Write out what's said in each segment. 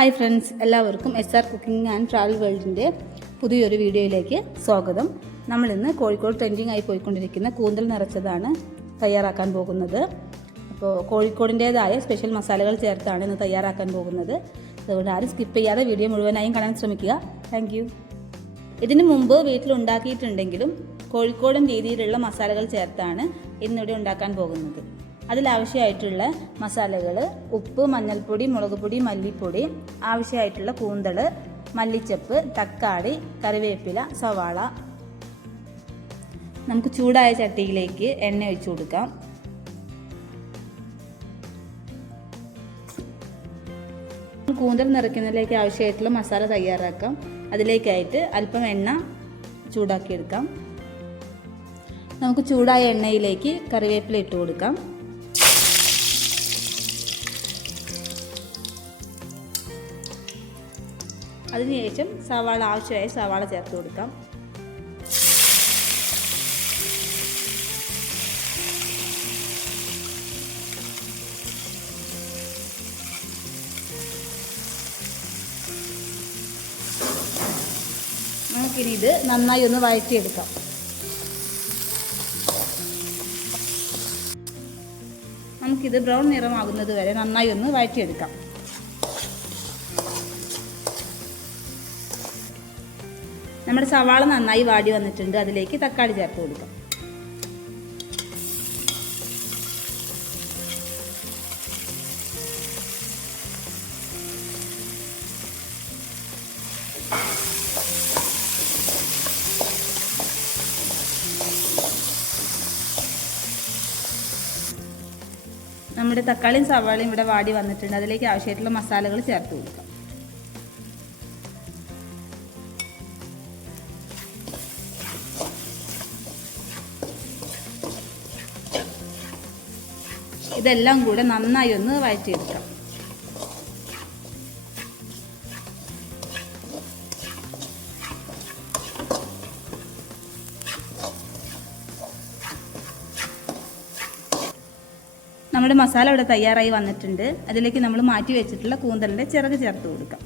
Hi friends എല്ലാവർക്കും S R cooking and travel വേൾഡിന്റെ പുതിയൊരു വീഡിയോയിലേക്ക് സ്വാഗതം. നമ്മളിന്ന് കോഴിക്കോട് ട്രെൻഡിങ് ആയി പോയിക്കൊണ്ടിരിക്കുന്ന കൂന്തൽ നിറച്ചതാണ് തയ്യാറാക്കാൻ പോകുന്നത്. അപ്പോൾ കോഴിക്കോടിന്റേതായ സ്പെഷ്യൽ മസാലകൾ ചേർത്താണ് ഇന്ന് തയ്യാറാക്കാൻ പോകുന്നത്. അതുകൊണ്ട് ആരും സ്കിപ്പ് ചെയ്യാതെ വീഡിയോ മുഴുവനായും കാണാൻ ശ്രമിക്കുക. താങ്ക് യു ഇതിനു മുമ്പ് വീട്ടിലുണ്ടാക്കിയിട്ടുണ്ടെങ്കിലും കോഴിക്കോടൻ രീതിയിലുള്ള മസാലകൾ ചേർത്താണ് ഇന്നിവിടെ ഉണ്ടാക്കാൻ പോകുന്നത്. അതിലാവശ്യമായിട്ടുള്ള മസാലകൾ ഉപ്പ് മഞ്ഞൾപ്പൊടി മുളക് പൊടി മല്ലിപ്പൊടി ആവശ്യമായിട്ടുള്ള കൂന്തൾ മല്ലിച്ചപ്പ് തക്കാളി കറിവേപ്പില സവാള. നമുക്ക് ചൂടായ ചട്ടിയിലേക്ക് എണ്ണ ഒഴിച്ചു കൊടുക്കാം. കൂന്തൽ നിറയ്ക്കുന്നതിലേക്ക് ആവശ്യമായിട്ടുള്ള മസാല തയ്യാറാക്കാം. അതിലേക്കായിട്ട് അല്പം എണ്ണ ചൂടാക്കിയെടുക്കാം. നമുക്ക് ചൂടായ എണ്ണയിലേക്ക് കറിവേപ്പില ഇട്ട് കൊടുക്കാം. അതിനുശേഷം സവാള ആവശ്യമായ സവാള ചേർത്ത് കൊടുക്കാം. നമുക്കിനി ഇത് നന്നായി ഒന്ന് വഴറ്റിയെടുക്കാം. നമുക്കിത് ബ്രൗൺ നിറമാകുന്നത് വരെ നന്നായി ഒന്ന് വഴറ്റിയെടുക്കാം. നമ്മുടെ സവാള നന്നായി വാടി വന്നിട്ടുണ്ട്. അതിലേക്ക് തക്കാളി ചേർത്ത് കൊടുക്കാം. നമ്മുടെ തക്കാളിയും സവാളയും ഇവിടെ വാടി വന്നിട്ടുണ്ട്. അതിലേക്ക് ആവശ്യമായിട്ടുള്ള മസാലകൾ ചേർത്ത് കൊടുക്കാം. ഇതെല്ലാം കൂടെ നന്നായി ഒന്ന് വഴറ്റിയെടുക്കാം. നമ്മുടെ മസാല ഇവിടെ തയ്യാറായി വന്നിട്ടുണ്ട്. അതിലേക്ക് നമ്മൾ മാറ്റി വെച്ചിട്ടുള്ള കൂന്തലിന്റെ ചിറക് ചേർത്ത് കൊടുക്കാം.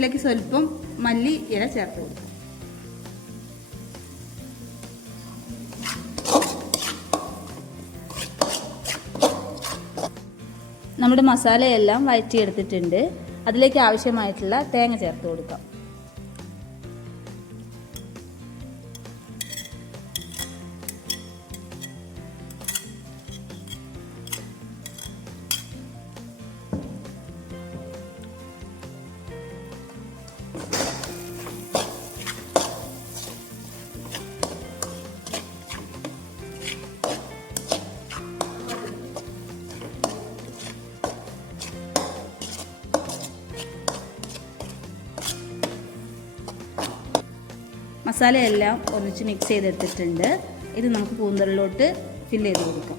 നമുക്കിതിലേക്ക് സ്വല്പം മല്ലി ഇല ചേർത്ത് കൊടുക്കും. നമ്മുടെ മസാലയെല്ലാം വഴറ്റിയെടുത്തിട്ടുണ്ട്. അതിലേക്ക് ആവശ്യമായിട്ടുള്ള തേങ്ങ ചേർത്ത് കൊടുക്കാം. മസാലയെല്ലാം ഒന്നിച്ച് മിക്സ് ചെയ്തെടുത്തിട്ടുണ്ട്. ഇത് നമുക്ക് കൂന്തളിലോട്ട് ഫില്ല് ചെയ്ത് കൊടുക്കാം.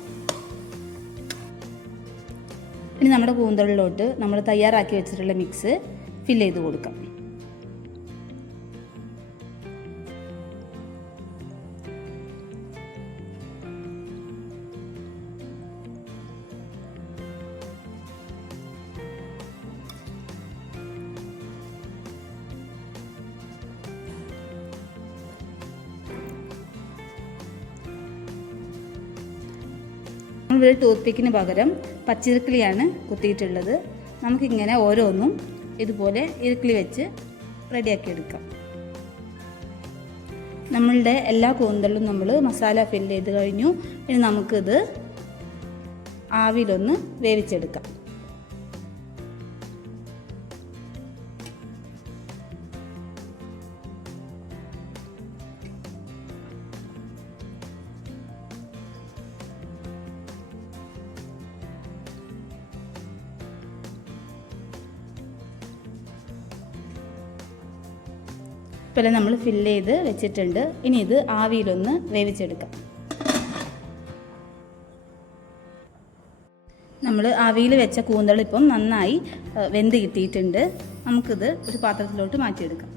ഇനി നമ്മുടെ കൂന്തളിലോട്ട് നമ്മൾ തയ്യാറാക്കി വെച്ചിട്ടുള്ള മിക്സ് ഫില്ല് ചെയ്ത് കൊടുക്കാം. നമ്മളിവിടെ ടൂത്ത് പിക്കിന് പകരം പച്ചിരക്കിളിയാണ് കുത്തിയിട്ടുള്ളത്. നമുക്കിങ്ങനെ ഓരോന്നും ഇതുപോലെ ഇരുക്കിളി വെച്ച് റെഡിയാക്കി എടുക്കാം. നമ്മളുടെ എല്ലാ കൂന്തലും നമ്മൾ മസാല ഫില്ല് ചെയ്ത് കഴിഞ്ഞു. ഇനി നമുക്കിത് ആവിയിലൊന്ന് വേവിച്ചെടുക്കാം. ഇപ്പം നമ്മൾ ഫില്ല് ചെയ്ത് വെച്ചിട്ടുണ്ട്. ഇനി ഇത് ആവിയിലൊന്ന് വേവിച്ചെടുക്കാം. നമ്മൾ ആവിയിൽ വെച്ച കൂന്തൾ ഇപ്പം നന്നായി വെന്ത് കിട്ടിയിട്ടുണ്ട്. നമുക്കിത് ഒരു പാത്രത്തിലോട്ട് മാറ്റിയെടുക്കാം.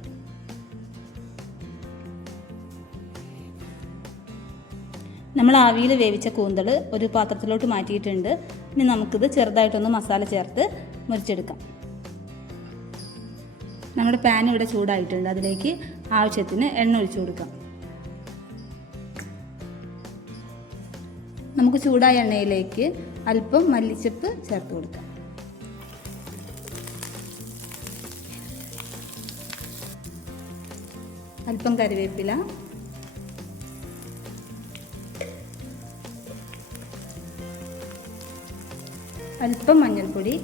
നമ്മൾ ആവിയിൽ വേവിച്ച കൂന്തൾ ഒരു പാത്രത്തിലോട്ട് മാറ്റിയിട്ടുണ്ട്. ഇനി നമുക്കിത് ചെറുതായിട്ടൊന്ന് മസാല ചേർത്ത് മുറിച്ചെടുക്കാം. നമ്മുടെ പാൻ ഇവിടെ ചൂടായിട്ടുണ്ട്. അതിലേക്ക് ആവശ്യത്തിന് എണ്ണ ഒഴിച്ചു കൊടുക്കാം. നമുക്ക് ചൂടായ എണ്ണയിലേക്ക് അല്പം മല്ലിച്ചപ്പ് ചേർത്ത് കൊടുക്കാം. അല്പം കരിവേപ്പില അല്പം മഞ്ഞൾപ്പൊടി.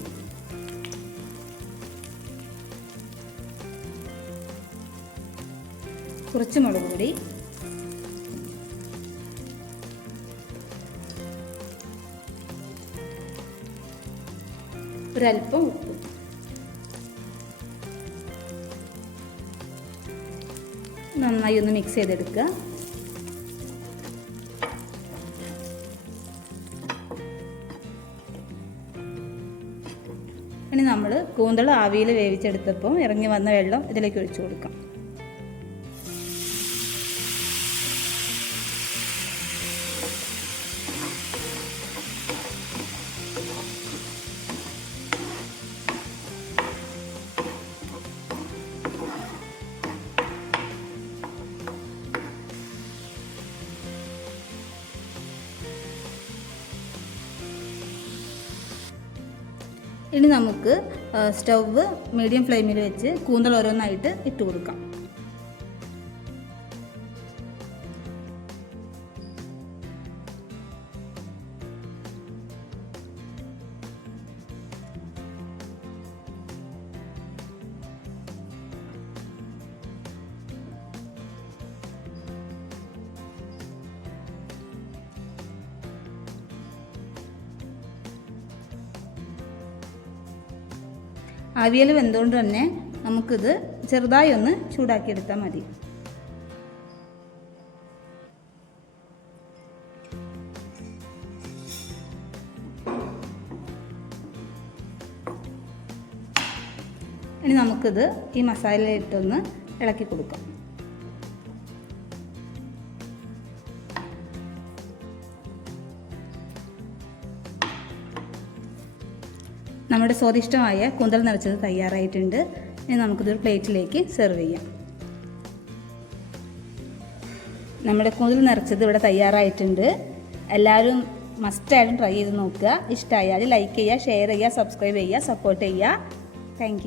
കുറച്ച് മുളക് പൊടി. ഒരല്പം ഉപ്പ്. നന്നായി ഒന്ന് മിക്സ് ചെയ്തെടുക്കുക. ഇനി നമ്മൾ കൂന്തൾ ആവിയിൽ വേവിച്ചെടുത്തപ്പോൾ ഇറങ്ങി വന്ന വെള്ളം ഇതിലേക്ക് ഒഴിച്ചു കൊടുക്കാം. ഇനി നമുക്ക് സ്റ്റൗവ് മീഡിയം ഫ്ലെയിമിൽ വെച്ച് കൂന്തൽ ഓരോന്നായിട്ട് ഇട്ട് കൊടുക്കാം. അവിയൽ വെന്തുകൊണ്ട് തന്നെ നമുക്കിത് ചെറുതായി ഒന്ന് ചൂടാക്കിയെടുത്താൽ മതി. ഇനി നമുക്കിത് ഈ മസാലയിട്ടൊന്ന് ഇളക്കി കൊടുക്കാം. നമ്മുടെ സ്വാദിഷ്ടമായ കുന്തൽ നിറച്ചത് തയ്യാറായിട്ടുണ്ട്. ഇനി നമുക്കിതൊരു പ്ലേറ്റിലേക്ക് സെർവ് ചെയ്യാം. നമ്മുടെ കുന്തൽ നിറച്ചത് ഇവിടെ തയ്യാറായിട്ടുണ്ട്. എല്ലാവരും മസ്റ്റായിട്ടും ട്രൈ ചെയ്ത് നോക്കുക. ഇഷ്ടമായാൽ ലൈക്ക് ചെയ്യുക ഷെയർ ചെയ്യുക സബ്സ്ക്രൈബ് ചെയ്യുക സപ്പോർട്ട് ചെയ്യുക. താങ്ക്